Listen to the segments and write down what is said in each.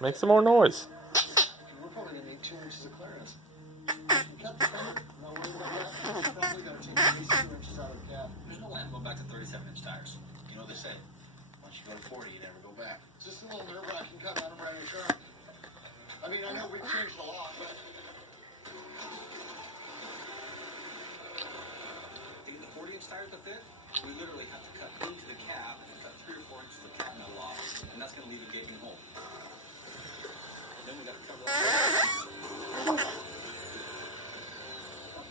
Make some more noise. We're probably going to need 2 inches of clearance. Cut the front. No, we're probably going to take at least 2 inches out of the cab. There's no way I'm going back to 37-inch tires. You know what they say. Once you go to 40, you never go back. It's just a little nerve-wracking coming out of brand new car. I mean, I know we've changed a lot, but... The 40-inch tires to fit, we literally have to cut into the cab and cut 3 or 4 inches of cab metal off, and that's going to leave a gaping hole. Then we got to cover up.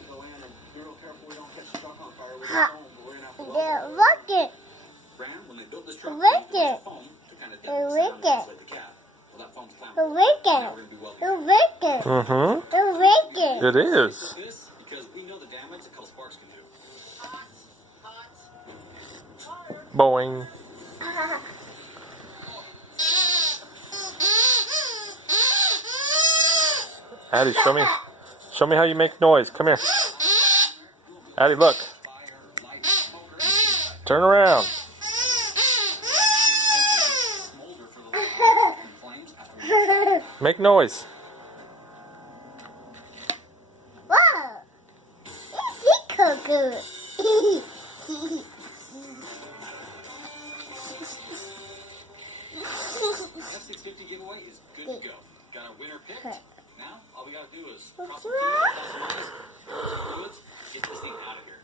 Go in and be real careful we don't catch the truck on fire with the foam, but we're going to have to Look it. Brand, when they built this truck, Look they it. used foam to kind of Look down it. the cab. Well, that foam's flammable. Look Now it. we're going to be welding. Look it. Mm-hmm. Look it. It is. This because we know the damage that couple sparks can do. Boing. Addie, show me how you make noise. Come here. Addie, look. Turn around. Make noise. Wow. It's cuckoo. F650 giveaway is good to go. Got a winner picked. Now, all we got to do is cross the woods, get this thing out of here.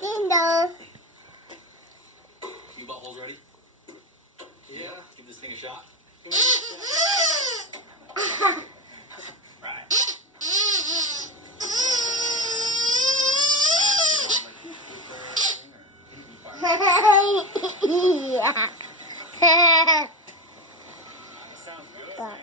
Ding dong. You buttholes ready? Yeah. Give this thing a shot. Yeah. Sounds good.